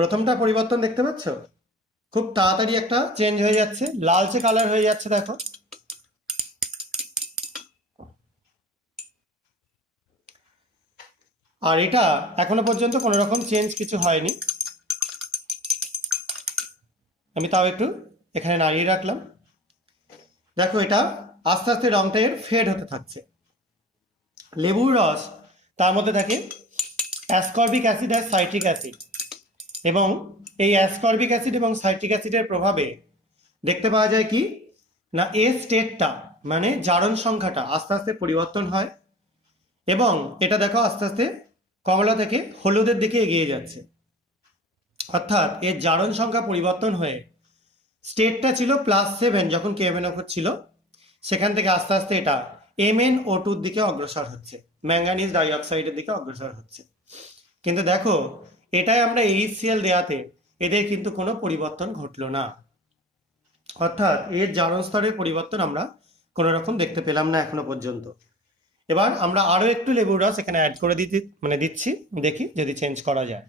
প্রথমটা পরিবর্তন দেখতে পাচ্ছ, খুব তাড়াতাড়ি একটা চেঞ্জ হয়ে যাচ্ছে, লালচে কালার হয়ে যাচ্ছে দেখো। আর এটা এখনো পর্যন্ত কোনো রকম চেঞ্জ কিছু হয়নি। আমি তাও একটু এখানে নাড়িয়ে রাখলাম। দেখো এটা আস্তে আস্তে রংটা এর ফেড হতে থাকছে। লেবুর রস, তার মধ্যে থাকে অ্যাসকর্বিক অ্যাসিড আর সাইট্রিক অ্যাসিড, এবং এই অ্যাসকর্বিক অ্যাসিড এবং সাইট্রিক অ্যাসিডের প্রভাবে দেখতে পাওয়া যায় কি না, এ স্টেটটা মানে জারণ সংখ্যাটা আস্তে আস্তে পরিবর্তন হয়, এবং এটা দেখো আস্তে আস্তে কমলা থেকে হলুদের দিকে এগিয়ে যাচ্ছে। অর্থাৎ এর জারণ সংখ্যা পরিবর্তন হয়ে স্টেটটা ছিল +7 যখন KMnO4 ছিল, সেখান থেকে আস্তে আস্তে এটা MnO2 দিকে অগ্রসর হচ্ছে, ম্যাঙ্গানিজ ডাইঅক্সাইডের দিকে অগ্রসর হচ্ছে। কিন্তু দেখো এটাই আমরা HCl দেওয়াতে এদের কিন্তু কোনো পরিবর্তন ঘটলো না, অর্থাৎ এর জারণ স্তরের পরিবর্তন আমরা কোনো রকম দেখতে পেলাম না এখনো পর্যন্ত। এবার আমরা আরো একটু লেবুর রস এখানে অ্যাড করে দিচ্ছি, দেখি যদি চেঞ্জ করা যায়।